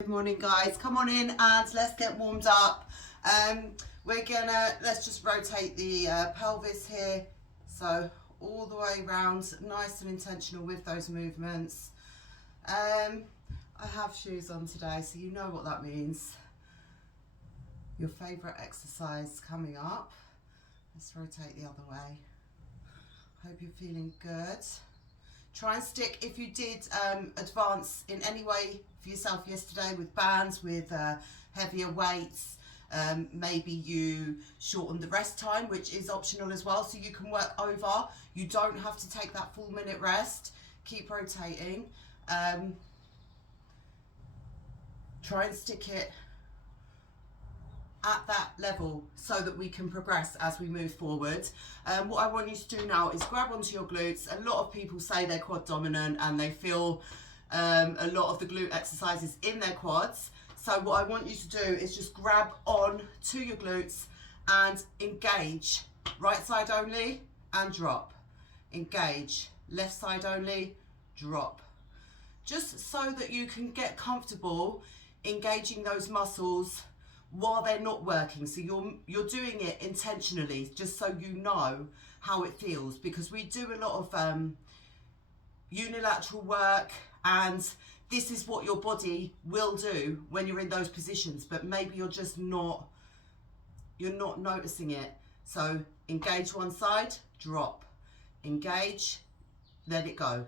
Good morning, guys. Come on in and let's get warmed up. Let's just rotate the pelvis here. So all the way around, nice and intentional with those movements. I have shoes on today, so you know what that means. Your favorite exercise coming up. Let's rotate the other way. Hope you're feeling good. Try and stick, if you did advance in any way for yourself yesterday with bands, with heavier weights, maybe you shortened the rest time, which is optional as well, so you can work over. You don't have to take that full minute rest. Keep rotating. Try and stick it at that level so that we can progress as we move forward. What I want you to do now is grab onto your glutes. A lot of people say they're quad dominant and they feel a lot of the glute exercises in their quads. So what I want you to do is just grab on to your glutes and engage. Right side only and drop. Engage. Left side only, drop. Just so that you can get comfortable engaging those muscles while they're not working. So you're doing it intentionally, just so you know how it feels, because we do a lot of unilateral work, and this is what your body will do when you're in those positions, but maybe you're not noticing it. So engage one side, drop, engage, let it go,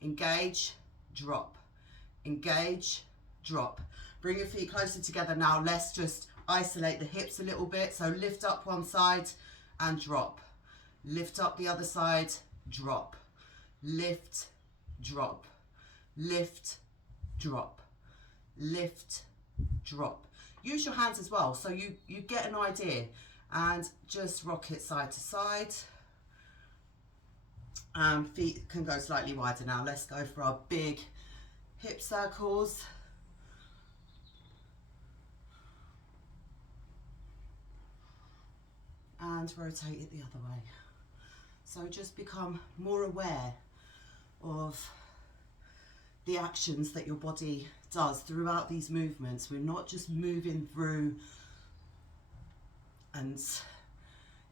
engage, drop, engage, drop. Bring your feet closer together now. Let's just isolate the hips a little bit. So lift up one side and drop. Lift up the other side, drop. Lift, drop. Lift, drop. Lift, drop. Use your hands as well so you get an idea, and just rock it side to side. Feet can go slightly wider now. Let's go for our big hip circles. And rotate it the other way. So just become more aware of the actions that your body does throughout these movements. We're not just moving through and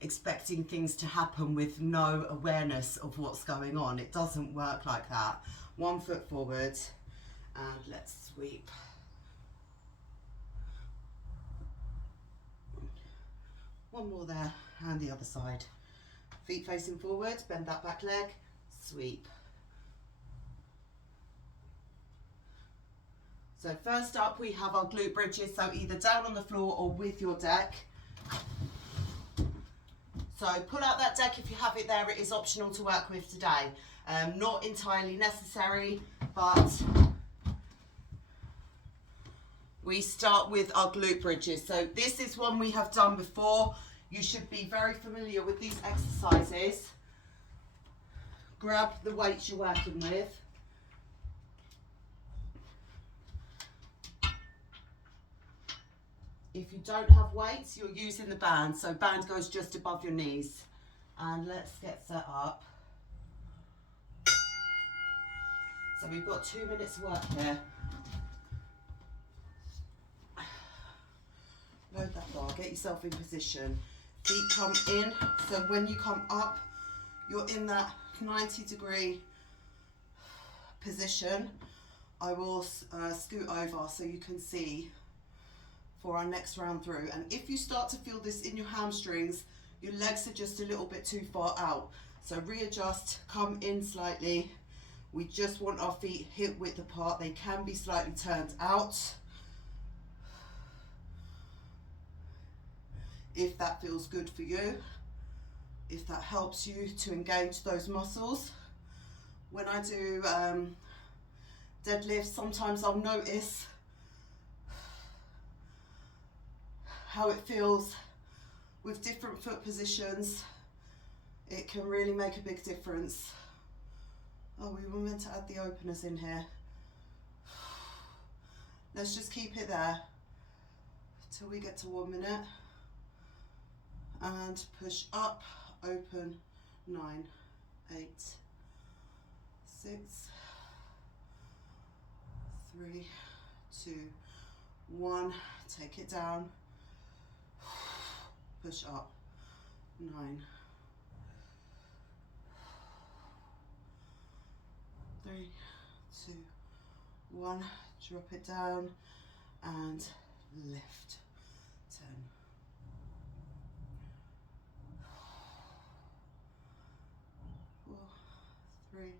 expecting things to happen with no awareness of what's going on. It doesn't work like that. 1 foot forward and let's sweep. One more there, and the other side. Feet facing forward, bend that back leg, sweep. So first up we have our glute bridges, so either down on the floor or with your deck. So pull out that deck if you have it there. It is optional to work with today. Not entirely necessary, but we start with our glute bridges. So this is one we have done before. You should be very familiar with these exercises. Grab the weights you're working with. If you don't have weights, you're using the band. So band goes just above your knees. And let's get set up. So we've got 2 minutes of work here. Load that bar, get yourself in position. Feet come in, so when you come up, you're in that 90-degree position. I will scoot over so you can see for our next round through. And if you start to feel this in your hamstrings, your legs are just a little bit too far out. So readjust, come in slightly. We just want our feet hip width apart. They can be slightly turned out. If that feels good for you, if that helps you to engage those muscles. When I do deadlifts, sometimes I'll notice how it feels with different foot positions. It can really make a big difference. Oh, we were meant to add the openers in here. Let's just keep it there till we get to 1 minute. And push up, open, 9, 8, 6, 3, 2, 1, take it down, push up, 9, 3, 2, 1, drop it down and lift, 10, 4, 3,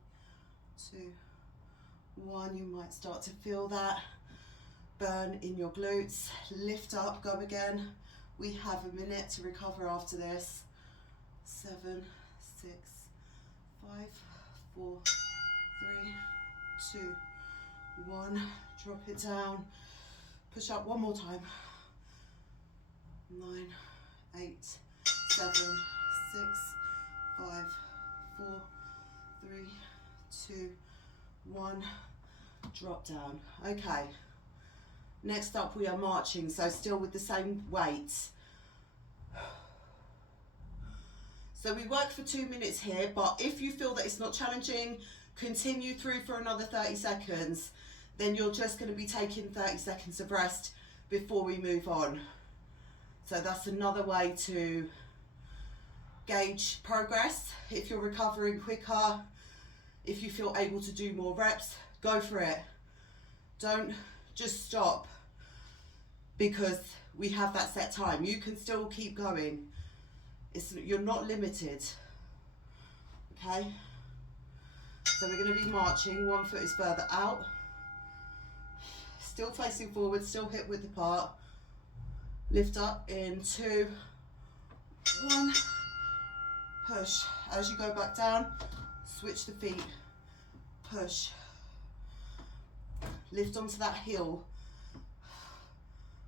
2, 1. You might start to feel that burn in your glutes. Lift up, go again. We have a minute to recover after this. 7, 6, 5, 4, 3, 2, 1. Drop it down. Push up one more time. 9, 8, 7, 6, 5, 4, 3, 2, 1. Drop down. Okay. Next up we are marching, so still with the same weights. So we work for 2 minutes here, but if you feel that it's not challenging, continue through for another 30 seconds. Then you're just going to be taking 30 seconds of rest before we move on. So that's another way to gauge progress. If you're recovering quicker, if you feel able to do more reps, go for it. Don't just stop because we have that set time. You can still keep going. You're not limited. Okay? So we're going to be marching. One foot is further out. Still facing forward, still hip width apart. Lift up in 2, 1. Push. As you go back down, switch the feet. Push. Lift onto that heel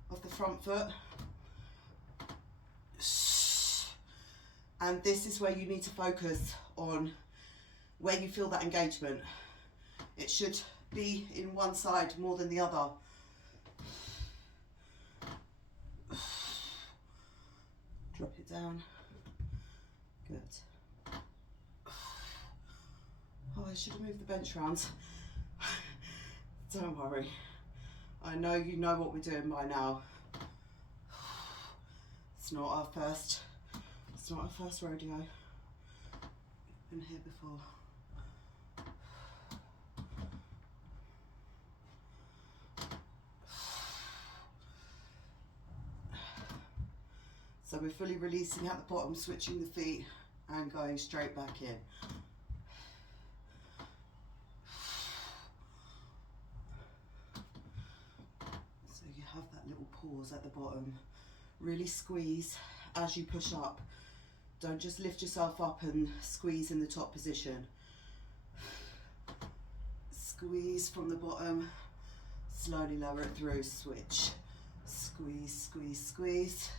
of the front foot. And this is where you need to focus on where you feel that engagement. It should be in one side more than the other. Drop it down. Good. Oh, I should have moved the bench round. Don't worry. I know you know what we're doing by now. It's not our first rodeo. Been here before. So we're fully releasing at the bottom, switching the feet and going straight back in. So you have that little pause at the bottom. Really squeeze as you push up. Don't just lift yourself up and squeeze in the top position. Squeeze from the bottom, slowly lower it through, switch. Squeeze, squeeze, squeeze,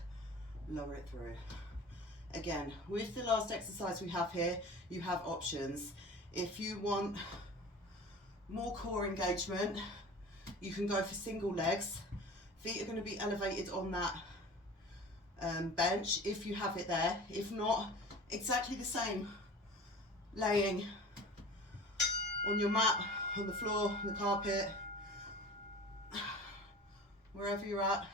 lower it through. Again, with the last exercise we have here, you have options. If you want more core engagement, you can go for single legs. Feet are going to be elevated on that bench if you have it there. If not, exactly the same. Laying on your mat, on the floor, on the carpet, wherever you're at.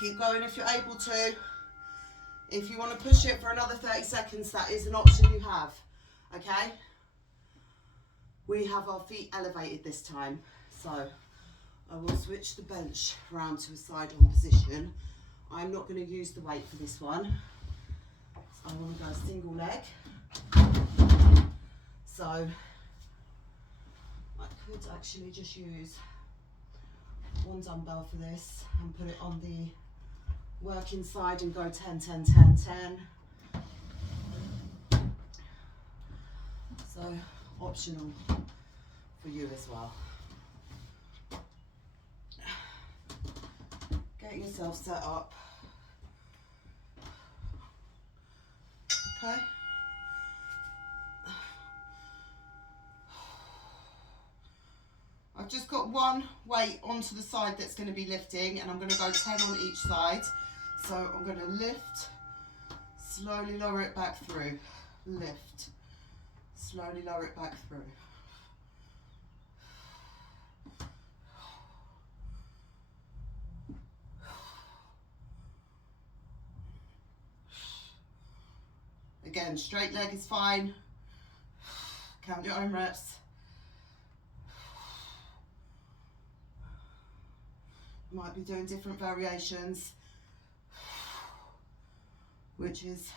Keep going if you're able to. If you want to push it for another 30 seconds, that is an option you have. Okay? We have our feet elevated this time. So I will switch the bench around to a side-on position. I'm not going to use the weight for this one. So I want to go single leg. So I could actually just use one dumbbell for this and put it on the working side and go 10, 10, 10, 10. So optional for you as well. Get yourself set up. Okay. I've just got one weight onto the side that's going to be lifting, and I'm going to go 10 on each side. So I'm going to lift, slowly lower it back through, lift, slowly lower it back through. Again, straight leg is fine. Count your own reps. Might be doing different variations, which is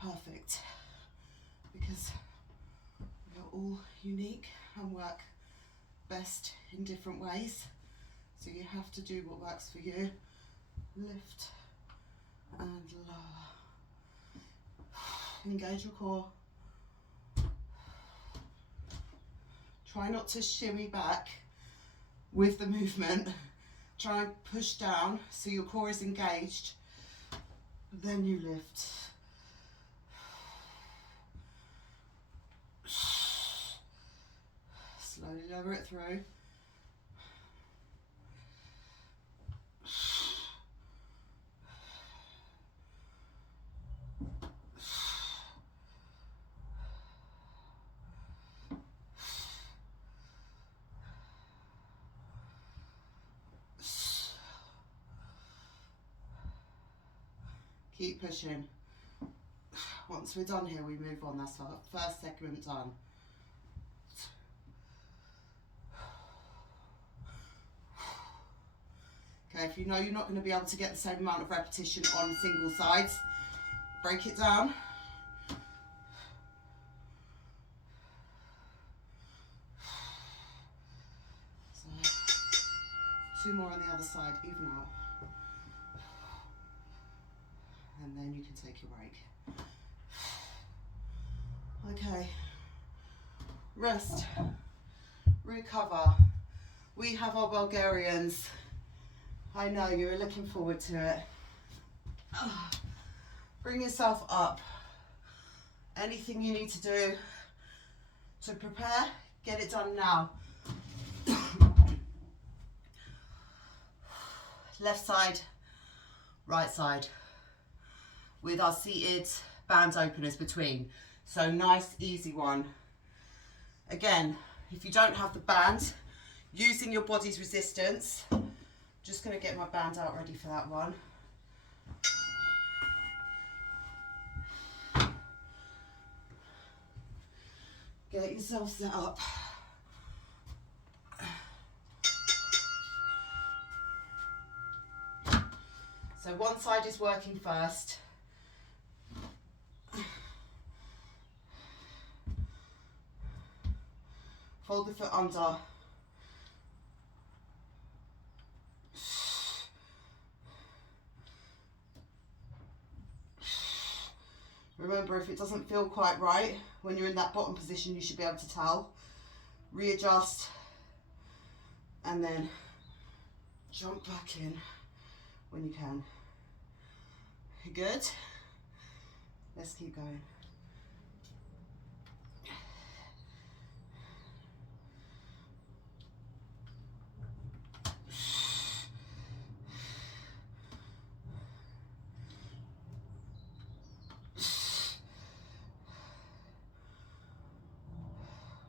perfect, because we're all unique and work best in different ways. So you have to do what works for you. Lift and lower. Engage your core. Try not to shimmy back with the movement. Try and push down so your core is engaged. Then you lift. Slowly lower it through. Keep pushing. Once we're done here, we move on. That's our first segment done. Okay, if you know you're not going to be able to get the same amount of repetition on single sides, break it down. So, 2 more on the other side, even out. And then you can take your break. Okay, rest, recover. We have our Bulgarians. I know you were looking forward to it. Bring yourself up. Anything you need to do to prepare, get it done now. Left side, right side, with our seated band openers between. So nice, easy one. Again, if you don't have the band, using your body's resistance. Just going to get my band out ready for that one. Get yourself set up. So one side is working first. Fold the foot under. Remember, if it doesn't feel quite right, when you're in that bottom position, you should be able to tell. Readjust, and then jump back in when you can. Good? Let's keep going.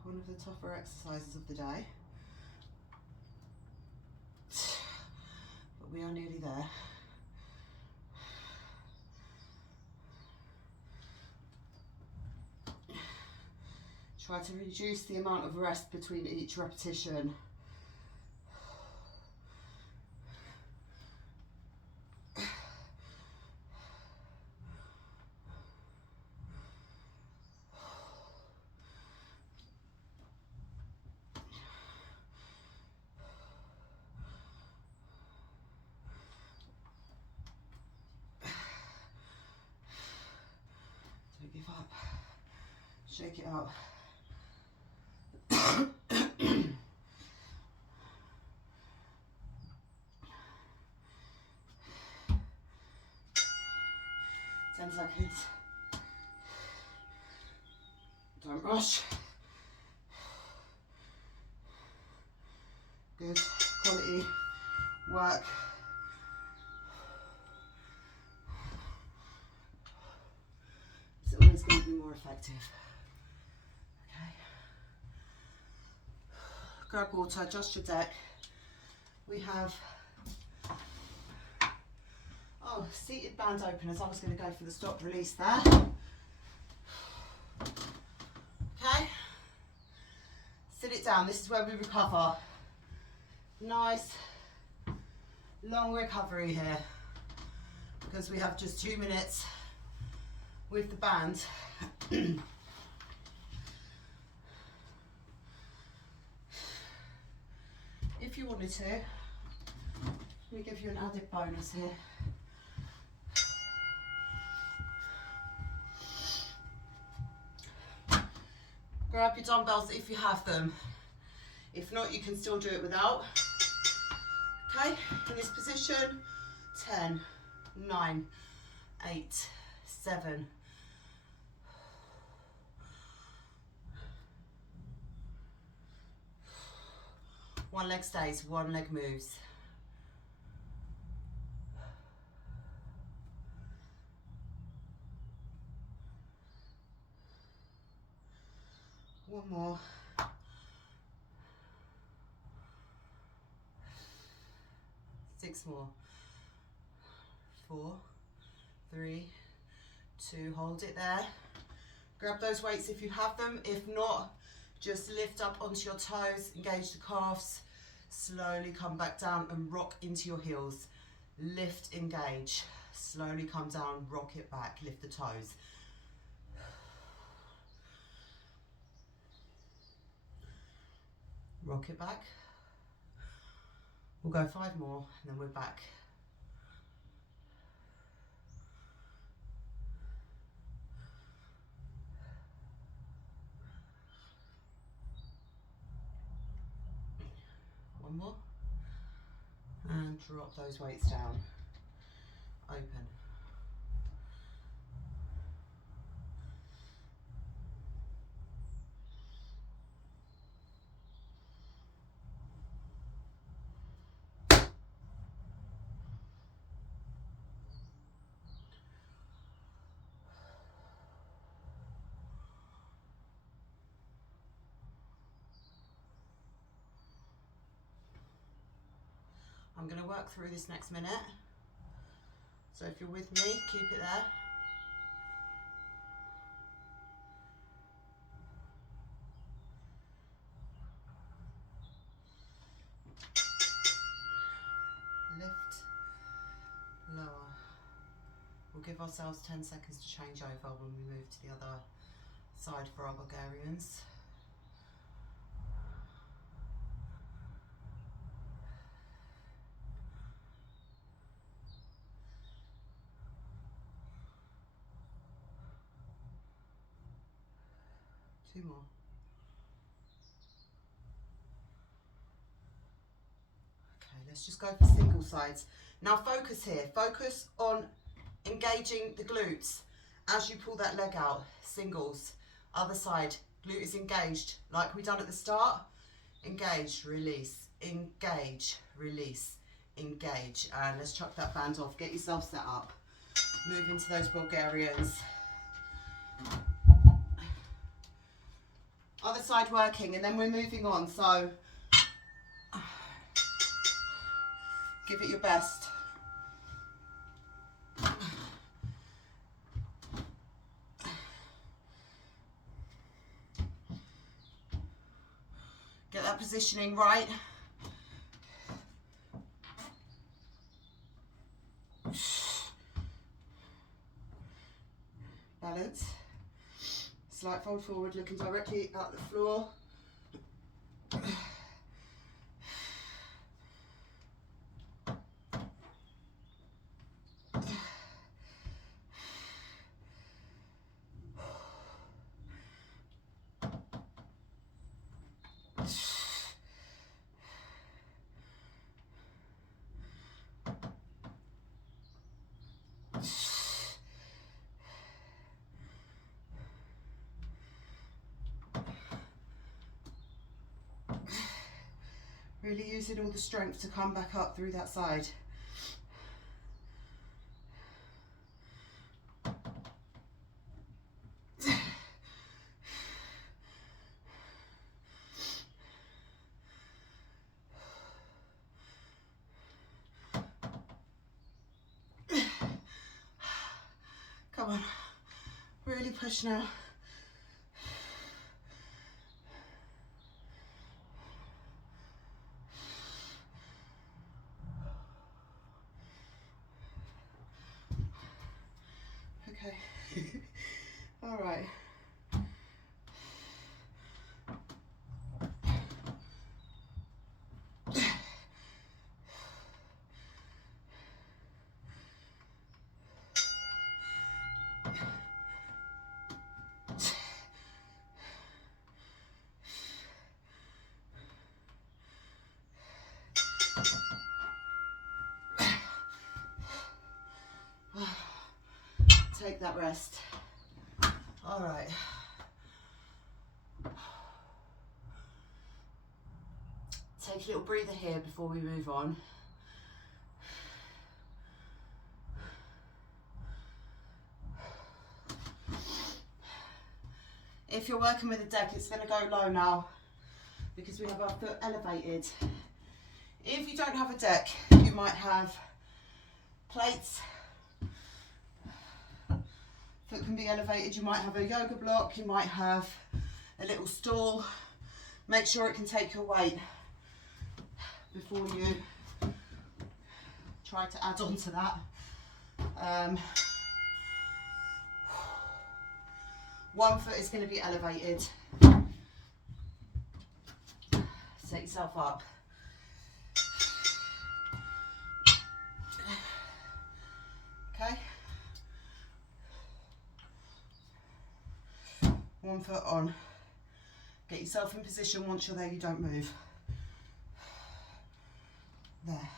One of the tougher exercises of the day, but we are nearly there. Try to reduce the amount of rest between each repetition. Don't give up. Shake it out. 10 seconds. Don't rush. Good quality work. It's always going to be more effective. Okay. Grab water, adjust your deck. We have, oh Oh, seated band openers. I was going to go for the stop release there. Okay. Sit it down. This is where we recover. Nice long recovery here, because we have just 2 minutes with the band. If you wanted to, let me give you an added bonus here. Grab your dumbbells if you have them. If not, you can still do it without. Okay, in this position, 10, 9, 8, 7. One leg stays, one leg moves. One more. 6 more. 4, 3, 2, hold it there. Grab those weights if you have them. If not, just lift up onto your toes, engage the calves, slowly come back down and rock into your heels. Lift, engage, slowly come down, rock it back, lift the toes. Rock it back. We'll go 5 more and then we're back. One more. And drop those weights down. Open. I'm going to work through this next minute. So if you're with me, keep it there. Lift, lower. We'll give ourselves 10 seconds to change over when we move to the other side for our Bulgarians. Two more. Okay, let's just go for single sides. Now focus here. Focus on engaging the glutes as you pull that leg out. Singles. Other side. Glute is engaged like we done at the start. Engage, release, engage, release, engage. And let's chuck that band off. Get yourself set up. Move into those Bulgarians. Other side working, and then we're moving on. So give it your best. Get that positioning right. Balance. Slight fold forward, looking directly at the floor. Really using all the strength to come back up through that side. push now. Okay. All right. Take that rest. All right. Take a little breather here before we move on. If you're working with a deck, it's going to go low now because we have our foot elevated. If you don't have a deck, you might have plates. Foot can be elevated. You might have a yoga block. You might have a little stool. Make sure it can take your weight before you try to add on to that. One foot is going to be elevated. Set yourself up. Okay. One foot on. Get yourself in position. Once you're there, you don't move. There.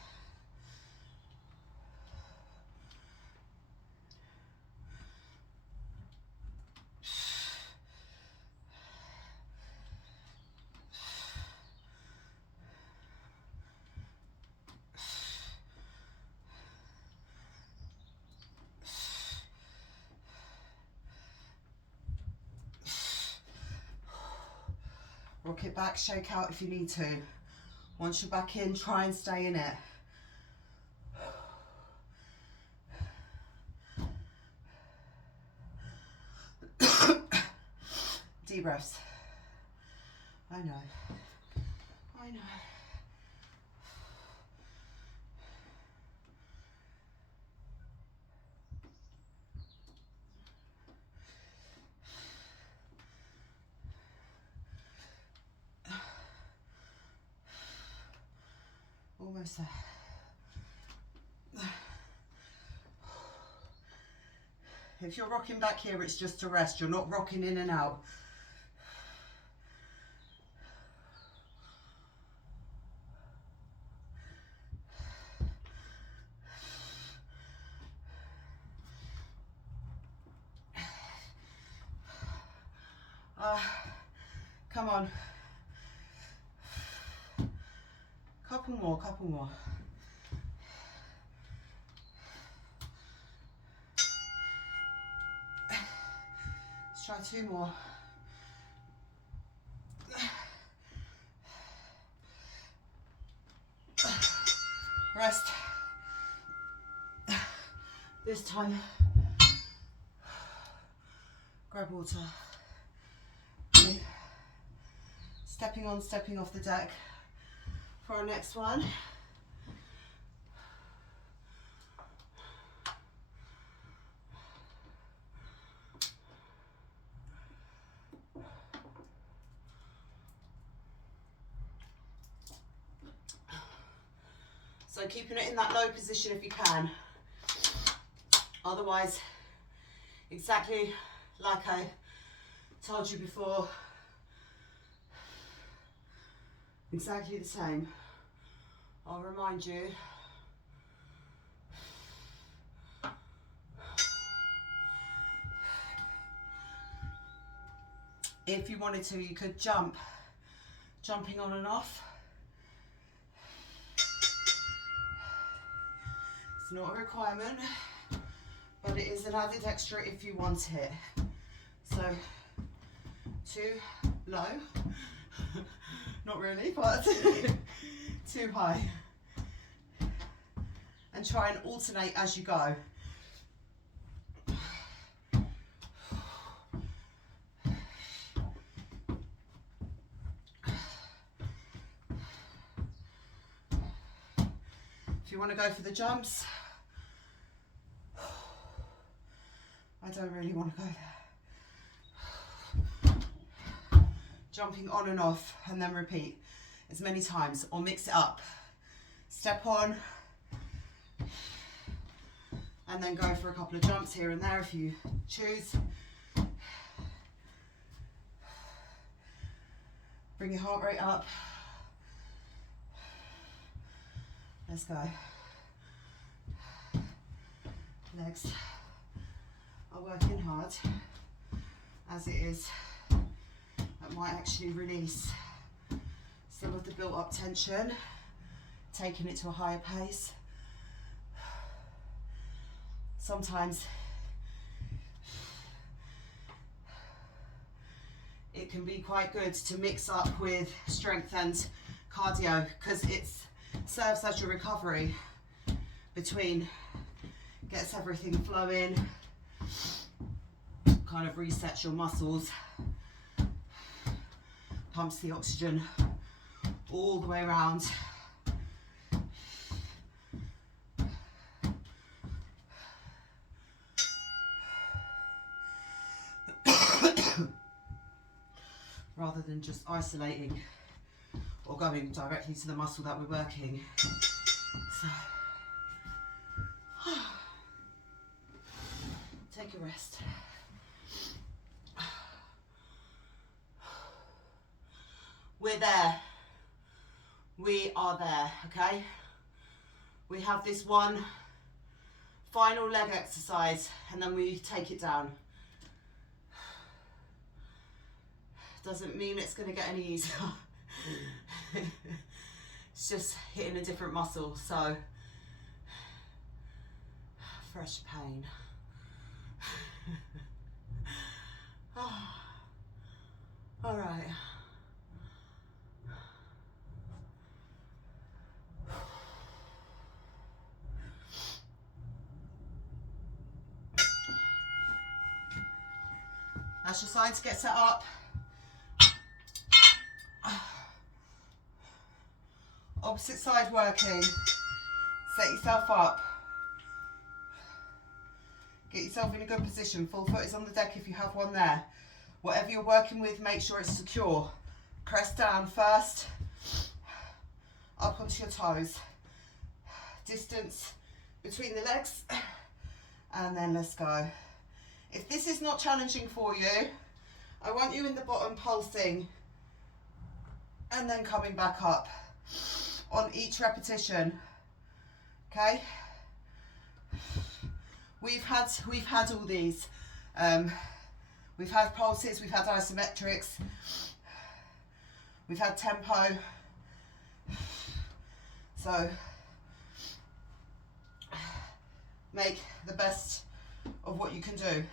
Rock it back, shake out if you need to. Once you're back in, try and stay in it. Deep breaths. I know. I know. Almost there. If you're rocking back here, it's just to rest. You're not rocking in and out. Come on. Couple more, couple more. Let's try 2 more. Rest. This time, grab water. Stepping on, stepping off the deck for our next one. So keeping it in that low position if you can. Otherwise, exactly like I told you before, exactly the same. I'll remind you. If you wanted to, you could jumping on and off. It's not a requirement, but it is an added extra if you want it. So, too low, not really, but too high. And try and alternate as you go. If you want to go for the jumps, I don't really want to go there. Jumping on and off, and then repeat as many times, or mix it up. Step on, and then go for a couple of jumps here and there if you choose. Bring your heart rate up. Let's go. Legs are working hard, as it is. That might actually release some of the built up tension, taking it to a higher pace. Sometimes it can be quite good to mix up with strength and cardio, because it serves as your recovery between, gets everything flowing, kind of resets your muscles, pumps the oxygen all the way around. Rather than just isolating or going directly to the muscle that we're working. So, take a rest. We're there. We are there, okay? We have this one final leg exercise, and then we take it down. Doesn't mean it's going to get any easier. It's just hitting a different muscle, so fresh pain. All right. That's your sign to get set up. Opposite side working. Set yourself up. Get yourself in a good position. Full foot is on the deck if you have one there. Whatever you're working with, make sure it's secure. Press down first. Up onto your toes. Distance between the legs. And then let's go. If this is not challenging for you, I want you in the bottom pulsing and then coming back up on each repetition. Okay? We've had all these. We've had pulses, we've had isometrics, we've had tempo. So make the best of what you can do.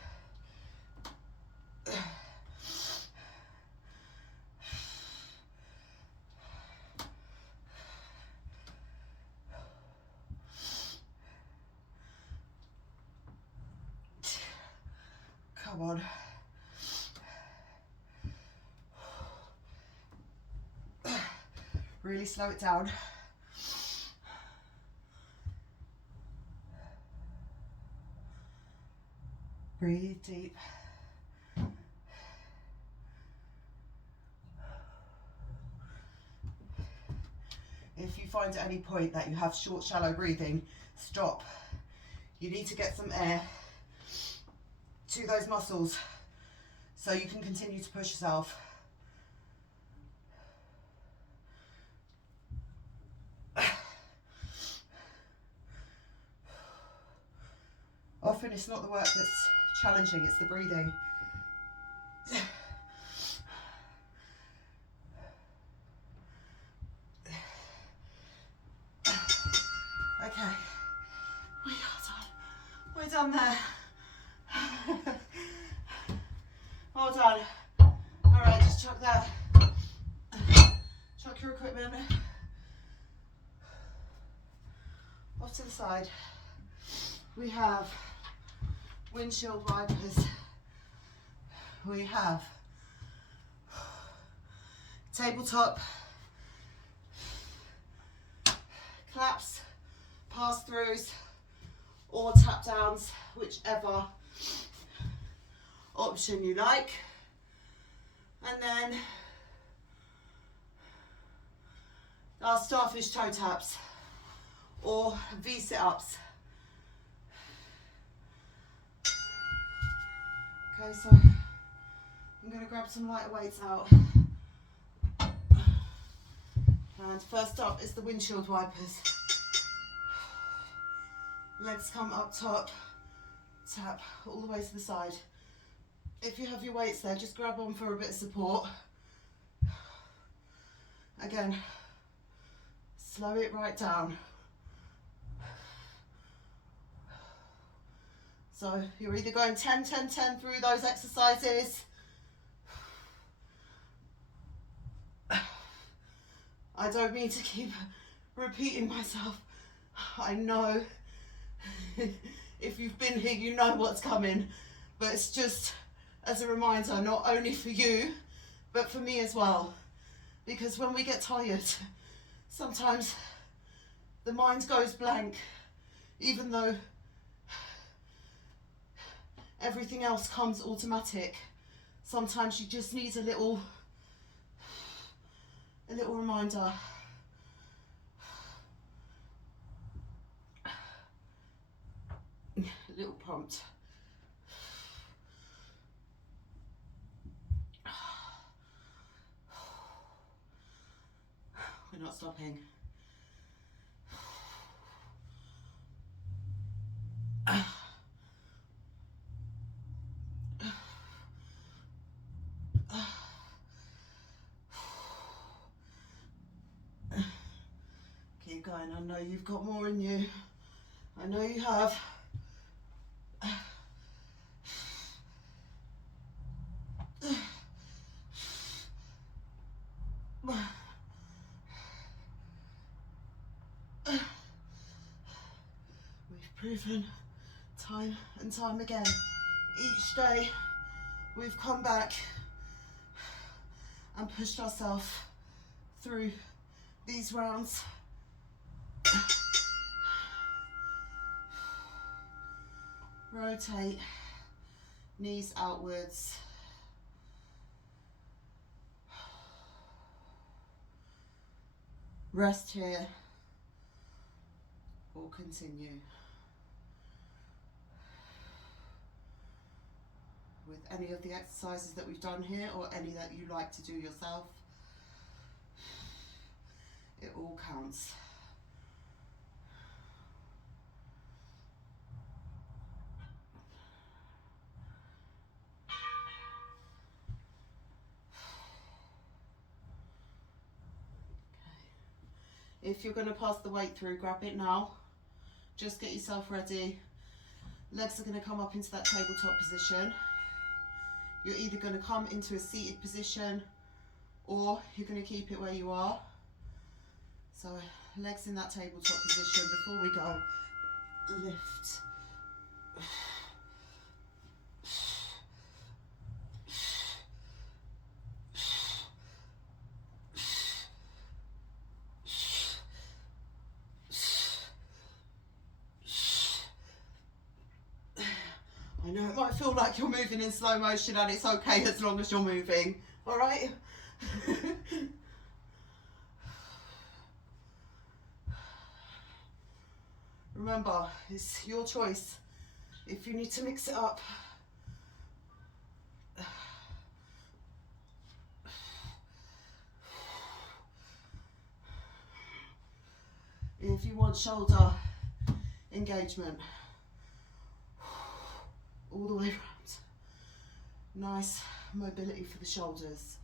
Come on. Really slow it down. Breathe deep. If you find at any point that you have short, shallow breathing, stop. You need to get some air to those muscles so you can continue to push yourself. Often it's not the work that's challenging, it's the breathing. Okay, we are done. We're done there. All done. All right, just chuck that. Chuck your equipment off to the side. We have windshield wipers. We have tabletop, claps, pass throughs or tap downs, whichever option you like. And then our starfish toe taps or V sit-ups. Okay, so I'm going to grab some lighter weights out. And first up is the windshield wipers. Legs come up top, tap all the way to the side. If you have your weights there, just grab on for a bit of support. Again, slow it right down. So you're either going 10, 10, 10 through those exercises. I don't mean to keep repeating myself. I know if you've been here, you know what's coming. But it's just as a reminder, not only for you, but for me as well. Because when we get tired, sometimes the mind goes blank, even though everything else comes automatic. Sometimes you just need a little reminder. A little prompt. We're not stopping. Keep going. I know you've got more in you. I know you have. We've proven time and time again, each day we've come back and pushed ourselves through these rounds. Rotate, knees outwards. Rest here or continue with any of the exercises that we've done here or any that you like to do yourself. It all counts. If you're going to pass the weight through, grab it now. Just get yourself ready. Legs are going to come up into that tabletop position. You're either going to come into a seated position or you're going to keep it where you are. So legs in that tabletop position. Before we go, lift. I know it might feel like you're moving in slow motion, and it's okay as long as you're moving, all right? Remember, it's your choice if you need to mix it up. If you want shoulder engagement, all the way around. Nice mobility for the shoulders.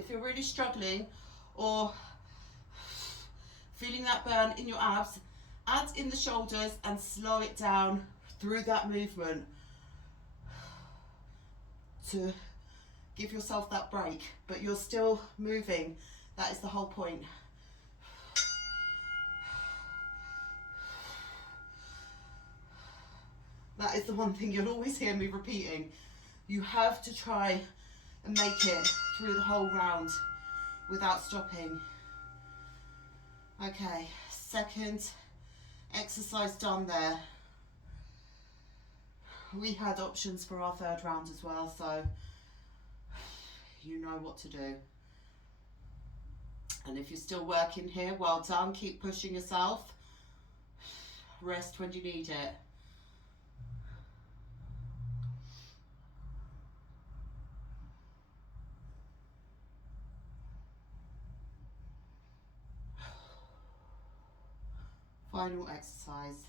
If you're really struggling or feeling that burn in your abs, add in the shoulders and slow it down through that movement to give yourself that break, but you're still moving. That is the whole point. That is the one thing you'll always hear me repeating. You have to try and make it through the whole round without stopping. Okay, second exercise done there. We had options for our third round as well, so you know what to do. And if you're still working here, well done, keep pushing yourself. Rest when you need it. Final exercise.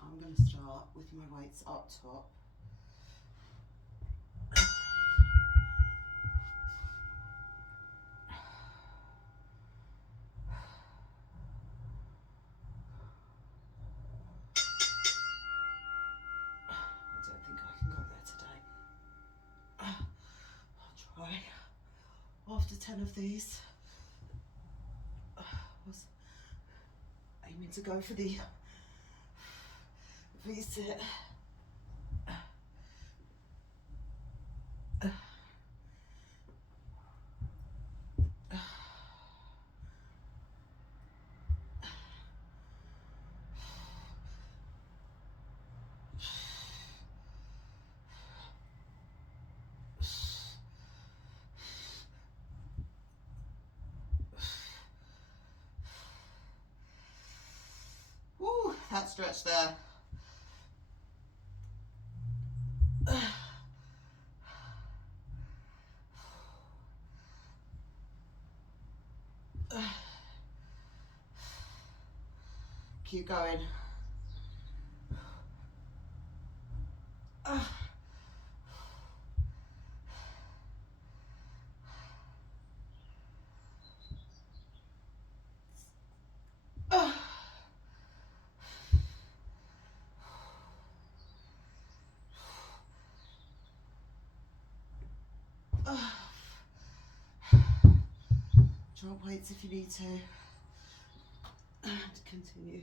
I'm going to start with my weights up top. I don't think I can go there today. I'll try. After 10 of these, I was aiming to go for the V-sit. Woo, that stretch there. Keep going. Drop weights if you need to. And continue.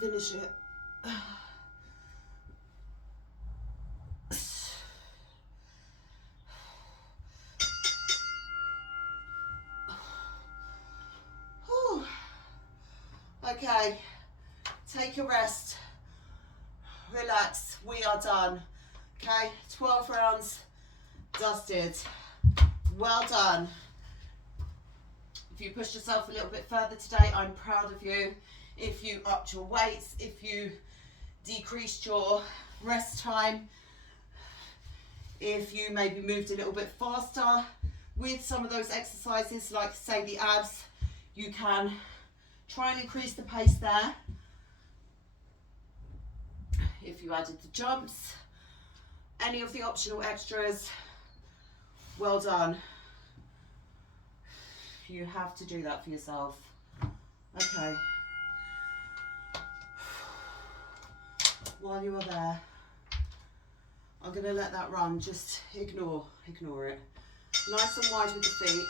Finish it. Okay, take a rest, relax, we are done. Okay, 12 rounds dusted. Well done. If you pushed yourself a little bit further today, I'm proud of you. If you upped your weights, if you decreased your rest time, if you maybe moved a little bit faster with some of those exercises, like say the abs, you can try and increase the pace there. If you added the jumps, any of the optional extras, well done. You have to do that for yourself. Okay. While you are there, I'm going to let that run. Just ignore it. Nice and wide with the feet.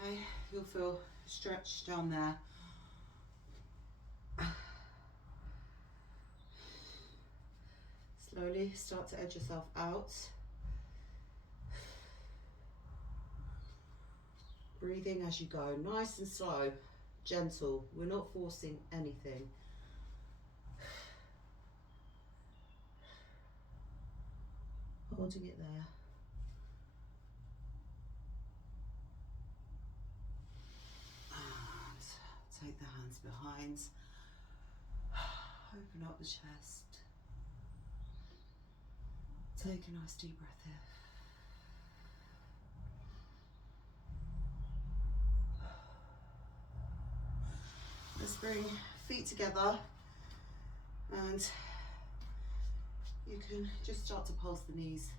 Okay, you'll feel stretched down there. Slowly start to edge yourself out. Breathing as you go, nice and slow. Gentle, we're not forcing anything. holding it there. And take the hands behind. Open up the chest. Take a nice deep breath in. Let's bring feet together, and you can just start to pulse the knees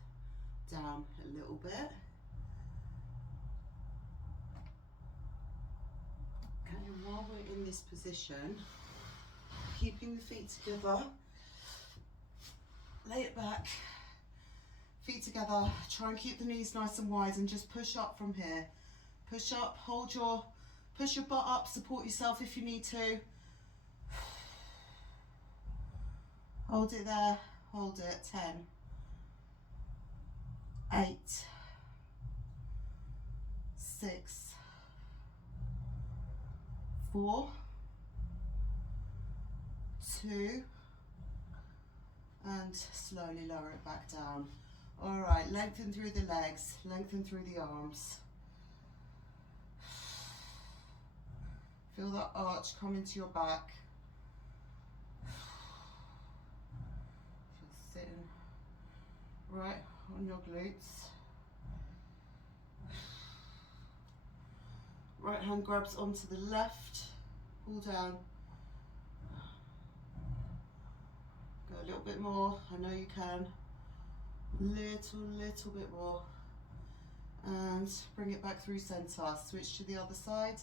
down a little bit. And while we're in this position, keeping the feet together, lay it back, feet together, try and keep the knees nice and wide and just push up from here. Push up, push your butt up, support yourself if you need to. Hold it there, hold it. 10, 8, 6, 4, 2, and slowly lower it back down. All right, lengthen through the legs, lengthen through the arms. Feel that arch come into your back. Just sitting right on your glutes. Right hand grabs onto the left, pull down. Go a little bit more, I know you can. Little bit more. And bring it back through center. Switch to the other side.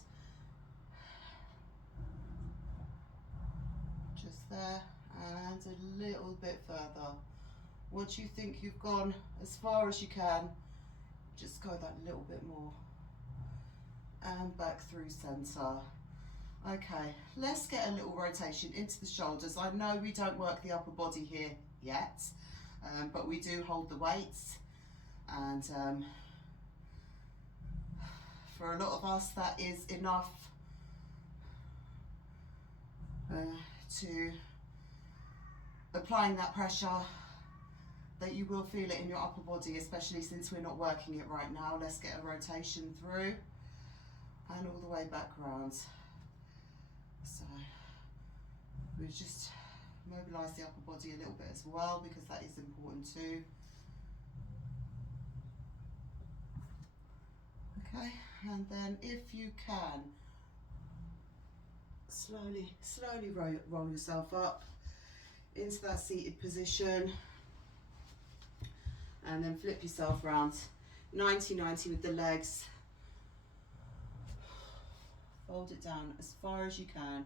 Just there, and a little bit further. Once you think you've gone as far as you can, just go that little bit more. And back through center. Okay, let's get a little rotation into the shoulders. I know we don't work the upper body here yet, but we do hold the weights, and for a lot of us that is enough to applying that pressure that you will feel it in your upper body, especially since we're not working it right now. Let's get a rotation through and all the way back round. So we've just mobilised the upper body a little bit as well, because that is important too. Okay, and then if you can, slowly roll yourself up into that seated position, and then flip yourself around 90-90 with the legs. Fold it down as far as you can.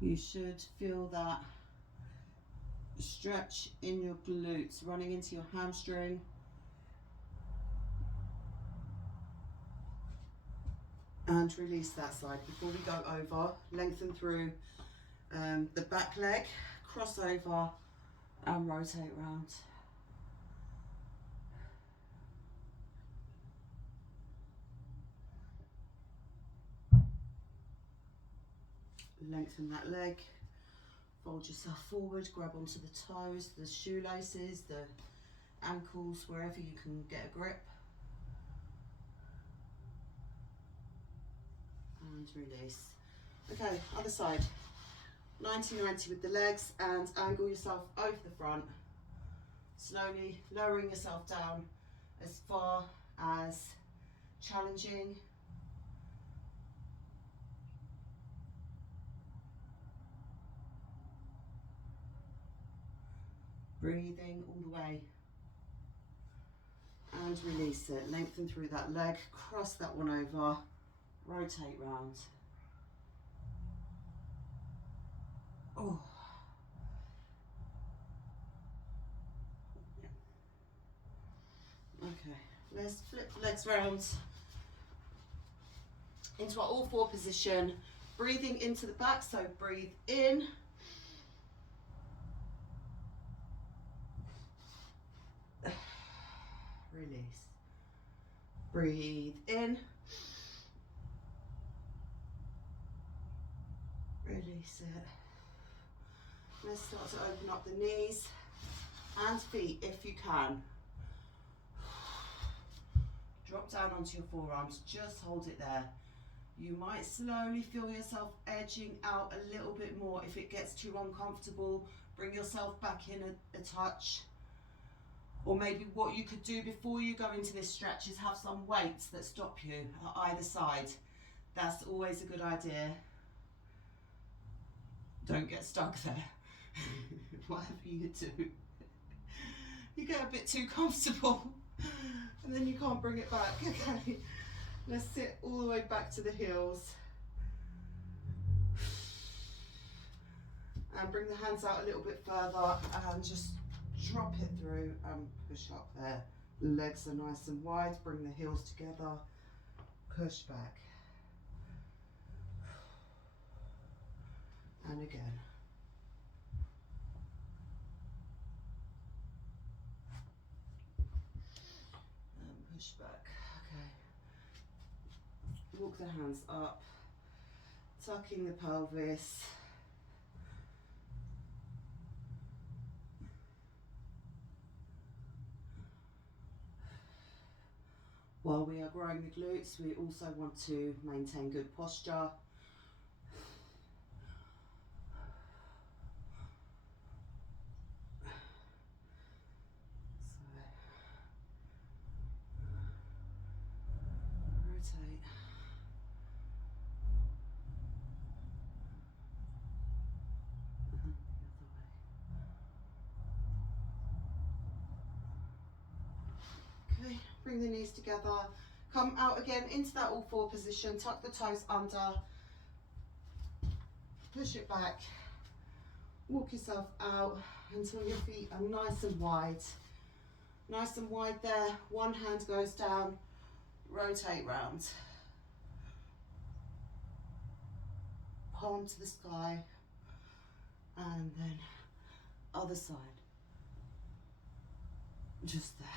You should feel that stretch in your glutes running into your hamstring. And release that side. Before we go over, lengthen through the back leg, cross over and rotate round. Lengthen that leg, fold yourself forward, grab onto the toes, the shoelaces, the ankles, wherever you can get a grip. And release. Okay, other side. 90-90 with the legs, and angle yourself over the front. Slowly lowering yourself down as far as challenging. Breathing all the way. And release it. Lengthen through that leg, cross that one over, rotate round. Oh. Okay, let's flip the legs round into our all four position. Breathing into the back, so breathe in. Release. Breathe in. Release it. Let's start to open up the knees and feet if you can. Drop down onto your forearms, just hold it there. You might slowly feel yourself edging out a little bit more. If it gets too uncomfortable, bring yourself back in a touch. Or maybe what you could do before you go into this stretch is have some weights that stop you at either side. That's always a good idea. Don't get stuck there. Whatever you do. You get a bit too comfortable and then you can't bring it back. Okay, let's sit all the way back to the heels. And bring the hands out a little bit further and just drop it through and push up there. Legs are nice and wide, bring the heels together, push back. And again. And push back, okay. Walk the hands up, tucking the pelvis. While we are growing the glutes, we also want to maintain good posture. So, rotate. Okay, bring the knees together. Come out again into that all four position. Tuck the toes under. Push it back. Walk yourself out until your feet are nice and wide. Nice and wide there. One hand goes down. Rotate round. Palm to the sky. And then other side. Just there.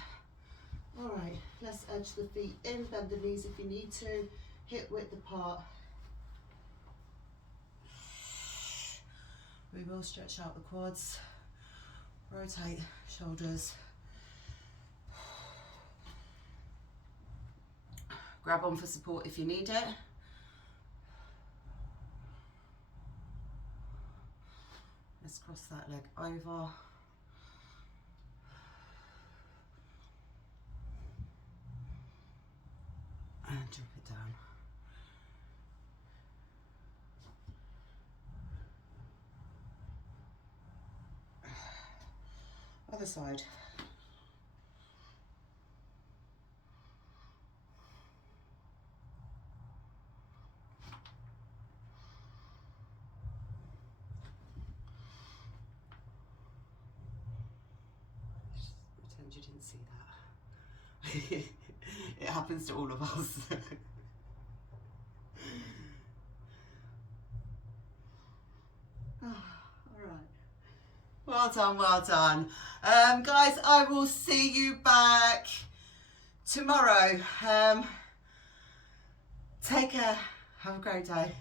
All right, let's edge the feet in, bend the knees if you need to, hip width apart. We will stretch out the quads, rotate shoulders. Grab on for support if you need it. Let's cross that leg over. And drop it down. Other side. Just pretend you didn't see that. It happens to all of us. All right. Well done, well done. Guys, I will see you back tomorrow. Take care. Have a great day.